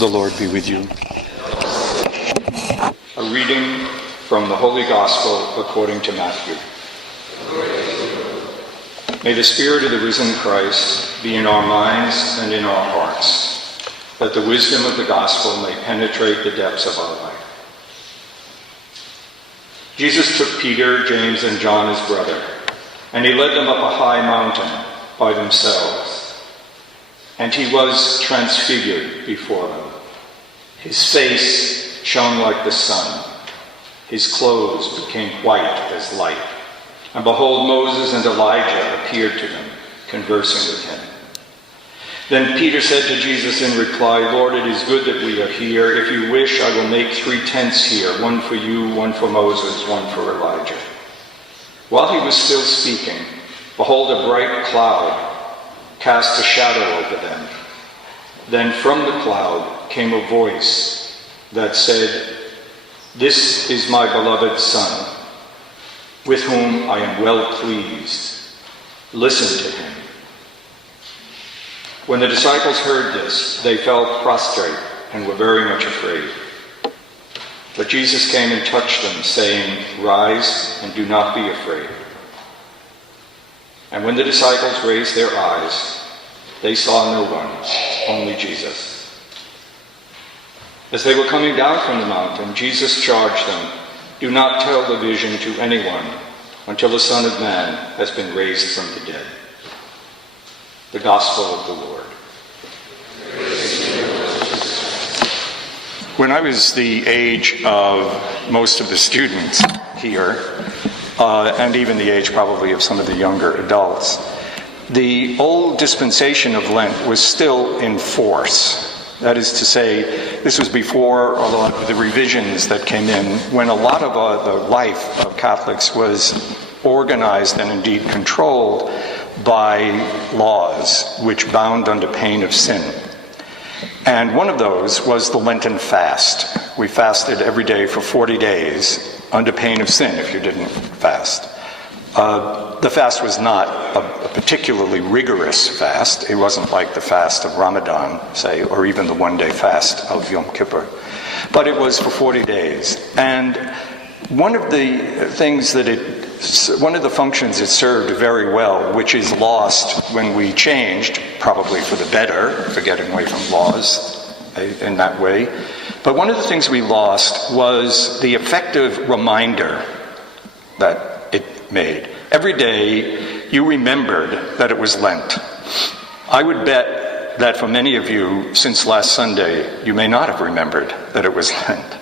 The Lord be with you. A reading from the Holy Gospel according to Matthew. May the Spirit of the risen Christ be in our minds and in our hearts, that the wisdom of the gospel may penetrate the depths of our life. Jesus took Peter, James, and John, his brother, and he led them up a high mountain by themselves. And he was transfigured before them. His face shone like the sun. His clothes became white as light. And behold, Moses and Elijah appeared to them, conversing with him. Then Peter said to Jesus in reply, Lord, it is good that we are here. If you wish, I will make 3 tents here, one for you, one for Moses, one for Elijah. While he was still speaking, behold, a bright cloud cast a shadow over them. Then from the cloud came a voice that said, This is my beloved Son, with whom I am well pleased. Listen to him. When the disciples heard this, they fell prostrate and were very much afraid. But Jesus came and touched them, saying, Rise and do not be afraid. And when the disciples raised their eyes, they saw no one, only Jesus. As they were coming down from the mountain, Jesus charged them, Do not tell the vision to anyone until the Son of Man has been raised from the dead. The Gospel of the Lord. When I was the age of most of the students here, and even the age probably of some of the younger adults, the old dispensation of Lent was still in force. That is to say, this was before a lot of the revisions that came in, when a lot of the life of Catholics was organized and indeed controlled by laws which bound under pain of sin. And one of those was the Lenten fast. We fasted every day for 40 days under pain of sin if you didn't fast. The fast was not a particularly rigorous fast. It wasn't like the fast of Ramadan, say, or even the one-day fast of Yom Kippur. But it was for 40 days. And one of the functions it served very well, which is lost when we changed, probably for the better, for getting away from laws in that way. But one of the things we lost was the effective reminder that it made. Every day you remembered that it was Lent. I would bet that for many of you, since last Sunday, you may not have remembered that it was Lent.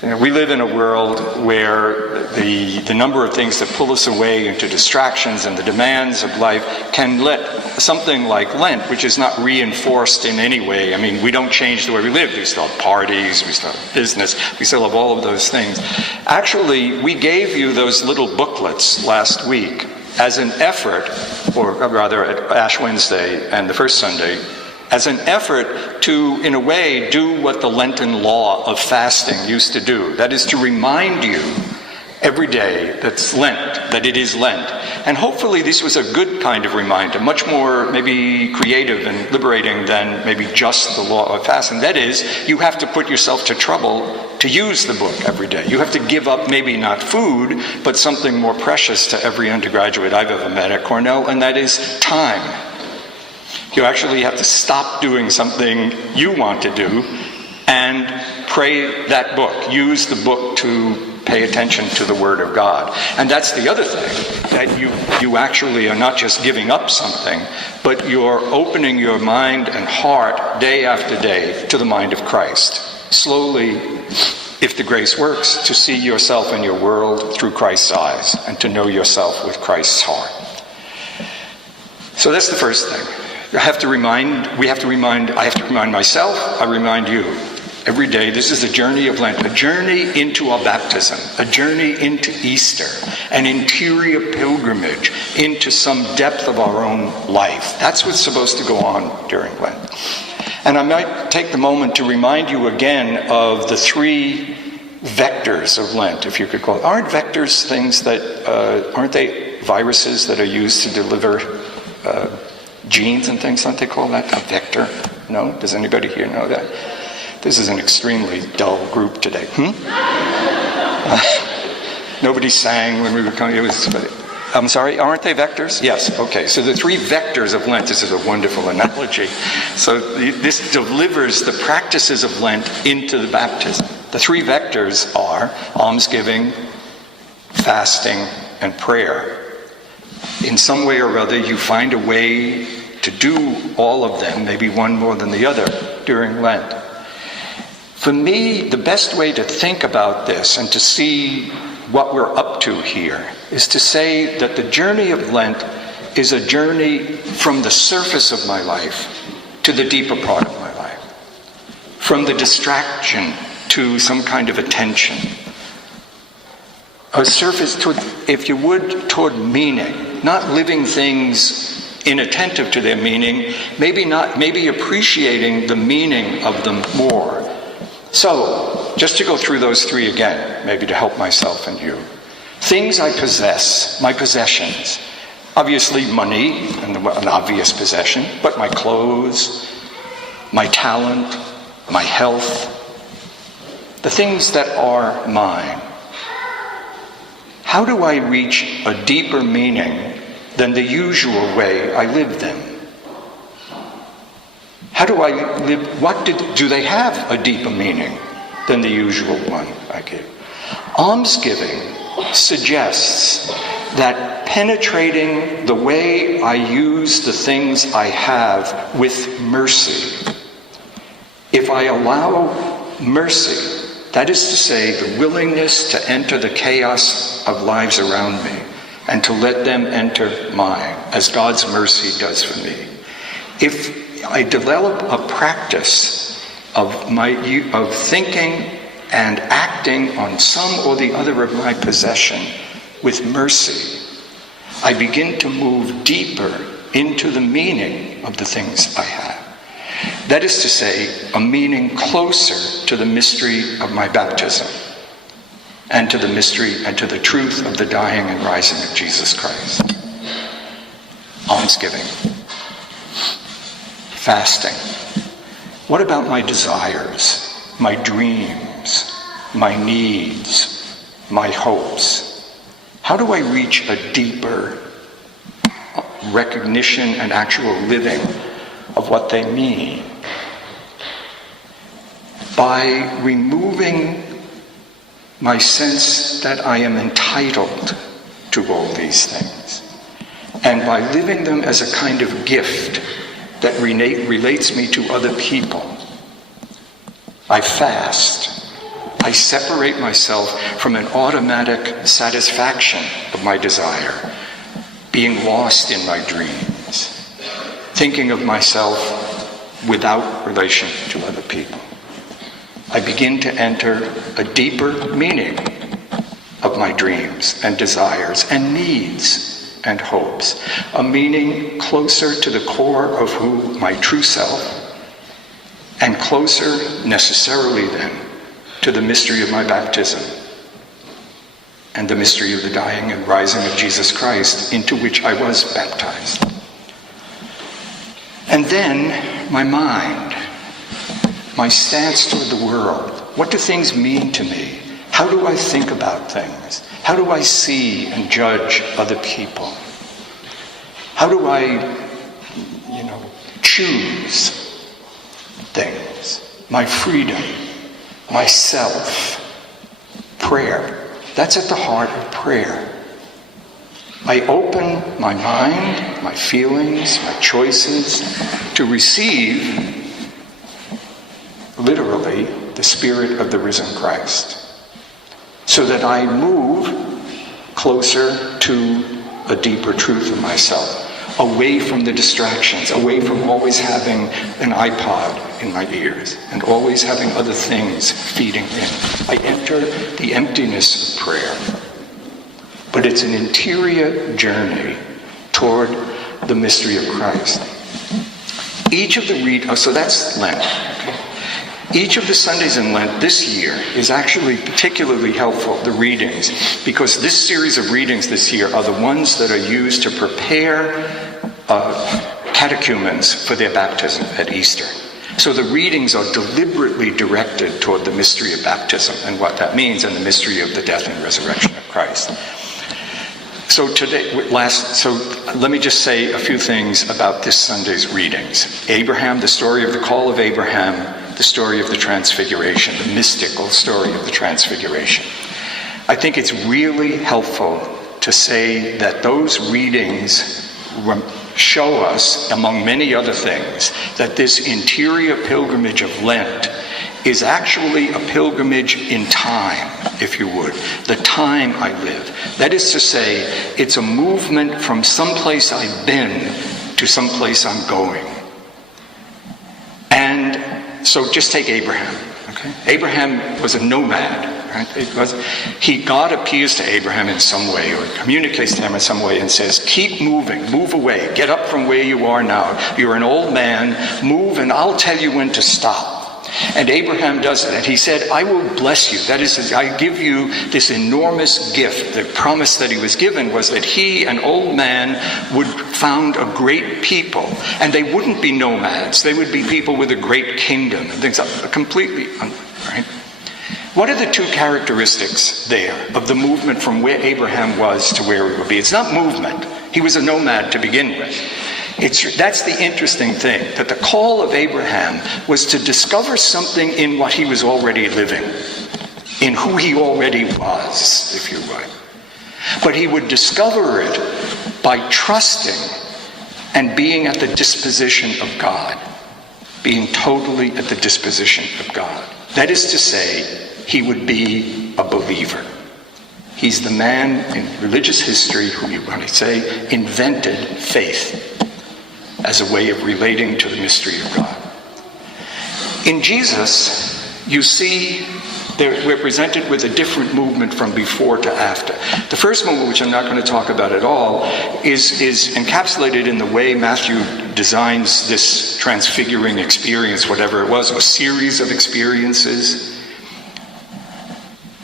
You know, we live in a world where the number of things that pull us away into distractions and the demands of life can let something like Lent, which is not reinforced in any way. I mean, we don't change the way we live. We still have parties, we still have business, we still have all of those things. Actually, we gave you those little booklets last week as an effort, or rather at Ash Wednesday and the first Sunday, as an effort to, in a way, do what the Lenten law of fasting used to do. That is to remind you every day that's Lent, that it is Lent. And hopefully this was a good kind of reminder, much more maybe creative and liberating than maybe just the law of fasting. That is, you have to put yourself to trouble to use the book every day. You have to give up maybe not food, but something more precious to every undergraduate I've ever met at Cornell, and that is time. You actually have to stop doing something you want to do and pray that book. Use the book to pay attention to the Word of God. And that's the other thing, that you actually are not just giving up something, but you're opening your mind and heart day after day to the mind of Christ. Slowly, if the grace works, to see yourself and your world through Christ's eyes and to know yourself with Christ's heart. So that's the first thing. I have to remind myself, I remind you. Every day, this is a journey of Lent, a journey into our baptism, a journey into Easter, an interior pilgrimage into some depth of our own life. That's what's supposed to go on during Lent. And I might take the moment to remind you again of the 3 vectors of Lent, if you could call it. Aren't vectors things that, aren't they viruses that are used to deliver genes and things? Don't they call that a vector? No? Does anybody here know that? This is an extremely dull group today. Nobody sang when we were coming. I'm sorry, aren't they vectors? Yes, okay. So the 3 vectors of Lent, this is a wonderful analogy. So this delivers the practices of Lent into the baptism. The 3 vectors are almsgiving, fasting, and prayer. In some way or other, you find a way to do all of them, maybe one more than the other, during Lent. For me, the best way to think about this and to see what we're up to here is to say that the journey of Lent is a journey from the surface of my life to the deeper part of my life, from the distraction to some kind of attention. A surface, if you would, toward meaning, not living things inattentive to their meaning, maybe appreciating the meaning of them more. So, just to go through those 3 again, maybe to help myself and you. Things I possess, my possessions. Obviously money, an obvious possession, but my clothes, my talent, my health, the things that are mine. How do I reach a deeper meaning than the usual way I live them? How do I live? Do they have a deeper meaning than the usual one I give? Almsgiving suggests that penetrating the way I use the things I have with mercy, if I allow mercy, that is to say, the willingness to enter the chaos of lives around me and to let them enter mine, as God's mercy does for me. If I develop a practice of thinking and acting on some or the other of my possession with mercy, I begin to move deeper into the meaning of the things I have. That is to say, a meaning closer to the mystery of my baptism and to the mystery and to the truth of the dying and rising of Jesus Christ. Almsgiving. Fasting. What about my desires, my dreams, my needs, my hopes? How do I reach a deeper recognition and actual living of what they mean? By removing my sense that I am entitled to all these things, and by living them as a kind of gift that relates me to other people. I fast. I separate myself from an automatic satisfaction of my desire, being lost in my dreams, thinking of myself without relation to other people. I begin to enter a deeper meaning of my dreams and desires and needs and hopes, a meaning closer to the core of who my true self, and closer necessarily then to the mystery of my baptism and the mystery of the dying and rising of Jesus Christ, into which I was baptized. And then my mind, my stance toward the world. What do things mean to me? How do I think about things? How do I see and judge other people? How do I, choose things? My freedom, myself, prayer. That's at the heart of prayer. I open my mind, my feelings, my choices to receive, literally, the Spirit of the risen Christ, so that I move closer to a deeper truth of myself, away from the distractions, away from always having an iPod in my ears and always having other things feeding in. I enter the emptiness of prayer. But it's an interior journey toward the mystery of Christ. So that's Lent. Okay? Each of the Sundays in Lent this year is actually particularly helpful, the readings, because this series of readings this year are the ones that are used to prepare catechumens for their baptism at Easter. So the readings are deliberately directed toward the mystery of baptism and what that means, and the mystery of the death and resurrection of Christ. So let me just say a few things about this Sunday's readings. Abraham, the story of the call of Abraham, the story of the Transfiguration, the mystical story of the Transfiguration. I think it's really helpful to say that those readings show us, among many other things, that this interior pilgrimage of Lent is actually a pilgrimage in time, if you would, the time I live. That is to say, it's a movement from someplace I've been to someplace I'm going. And so just take Abraham. Okay? Abraham was a nomad. Right? God appears to Abraham in some way, or communicates to him in some way, and says, keep moving, move away, get up from where you are now. You're an old man, move, and I'll tell you when to stop. And Abraham does it, and he said, I will bless you. That is, I give you this enormous gift. The promise that he was given was that he, an old man, would found a great people. And they wouldn't be nomads. They would be people with a great kingdom. And things completely, right? What are the two characteristics there of the movement from where Abraham was to where he would be? It's not movement. He was a nomad to begin with. That's the interesting thing, that the call of Abraham was to discover something in what he was already living, in who he already was, if you would. But he would discover it by trusting and being at the disposition of God, being totally at the disposition of God. That is to say, he would be a believer. He's the man in religious history who, you might say, invented faith as a way of relating to the mystery of God. In Jesus, you see we're presented with a different movement from before to after. The first movement, which I'm not going to talk about at all, is encapsulated in the way Matthew designs this transfiguring experience, whatever it was, a series of experiences.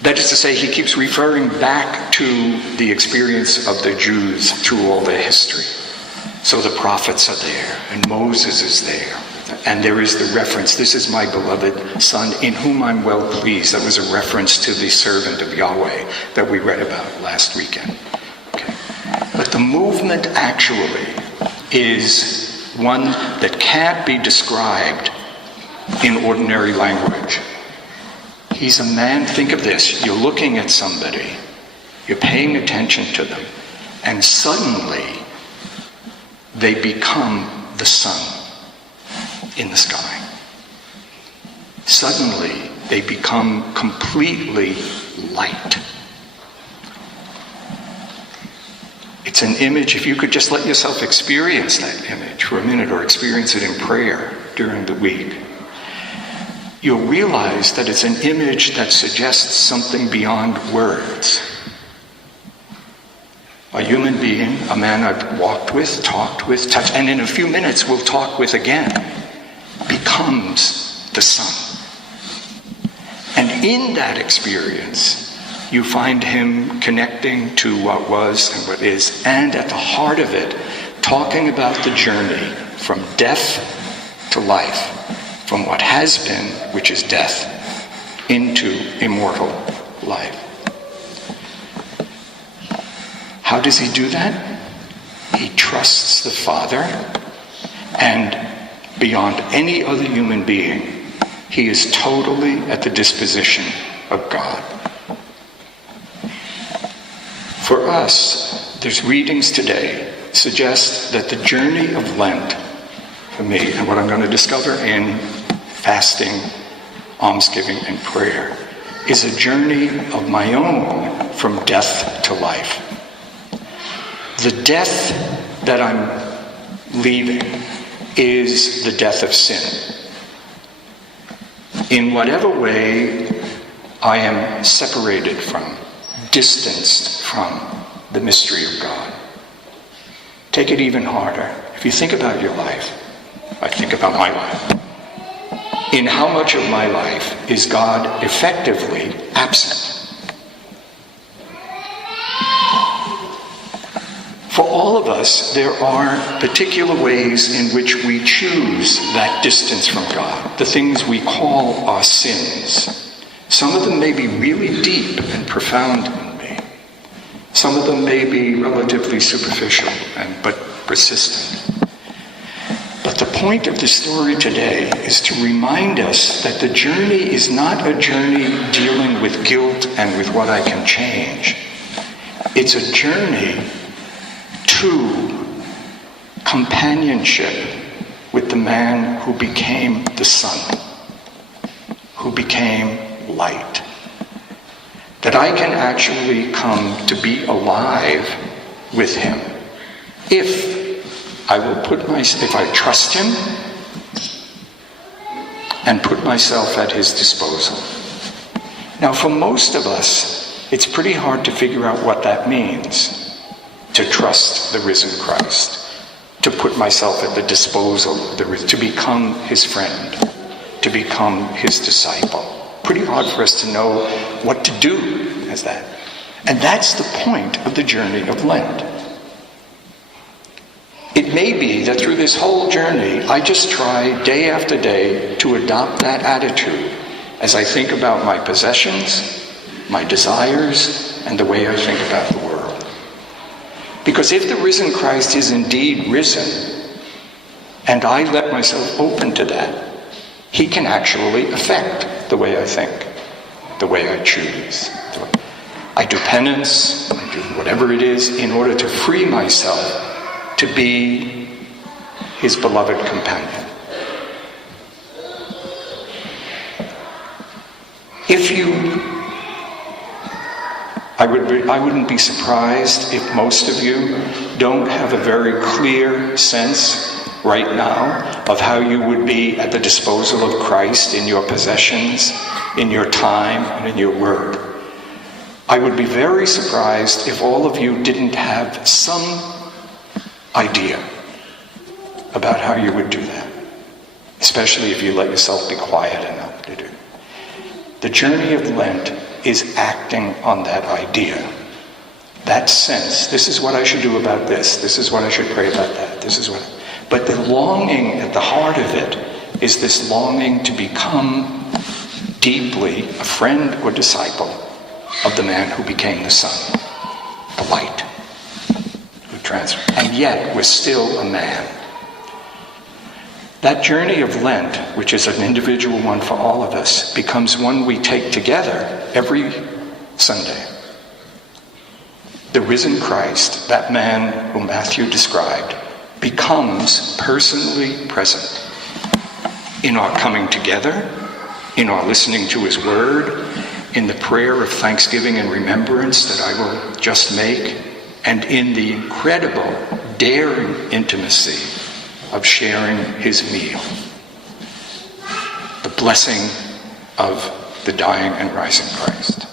That is to say, he keeps referring back to the experience of the Jews through all their history. So the prophets are there, and Moses is there. And there is the reference, this is my beloved son, in whom I'm well pleased. That was a reference to the servant of Yahweh that we read about last weekend. Okay. But the movement actually is one that can't be described in ordinary language. He's a man, think of this, you're looking at somebody, you're paying attention to them, and suddenly they become the sun in the sky. Suddenly they become completely light. It's an image, if you could just let yourself experience that image for a minute, or experience it in prayer during the week, you'll realize that it's an image that suggests something beyond words. A human being, a man I've walked with, talked with, touched, and in a few minutes will talk with again, becomes the sun. And in that experience, you find him connecting to what was and what is, and at the heart of it, talking about the journey from death to life, from what has been, which is death, into immortal life. How does he do that? He trusts the Father, and beyond any other human being, he is totally at the disposition of God. For us, there's readings today suggest that the journey of Lent, for me, and what I'm going to discover in fasting, almsgiving, and prayer, is a journey of my own from death to life. The death that I'm leaving is the death of sin. In whatever way I am separated from, distanced from the mystery of God. Take it even harder. If you think about your life, I think about my life. In how much of my life is God effectively absent? For all of us, there are particular ways in which we choose that distance from God, the things we call our sins. Some of them may be really deep and profound in me. Some of them may be relatively superficial but persistent. But the point of the story today is to remind us that the journey is not a journey dealing with guilt and with what I can change. It's a journey to companionship with the man who became the sun, who became light. That I can actually come to be alive with him if I trust him and put myself at his disposal. Now, for most of us, it's pretty hard to figure out what that means. To trust the risen Christ, to put myself at the disposal of the risen, to become his friend, to become his disciple. Pretty hard for us to know what to do as that. And that's the point of the journey of Lent. It may be that through this whole journey, I just try day after day to adopt that attitude as I think about my possessions, my desires, and the way I think about the world. Because if the risen Christ is indeed risen, and I let myself open to that, he can actually affect the way I think, the way I choose. I do penance, I do whatever it is, in order to free myself to be his beloved companion. I wouldn't be surprised if most of you don't have a very clear sense right now of how you would be at the disposal of Christ in your possessions, in your time, and in your work. I would be very surprised if all of you didn't have some idea about how you would do that, especially if you let yourself be quiet enough to do. The journey of Lent is acting on that idea, that sense. This is what I should do about this. This is what I should pray about that. But the longing at the heart of it is this longing to become deeply a friend or disciple of the man who became the sun, the light, who transformed. And yet we're still a man. That journey of Lent, which is an individual one for all of us, becomes one we take together every Sunday. The risen Christ, that man whom Matthew described, becomes personally present in our coming together, in our listening to his word, in the prayer of thanksgiving and remembrance that I will just make, and in the incredible, daring intimacy of sharing his meal. The blessing of the dying and rising Christ.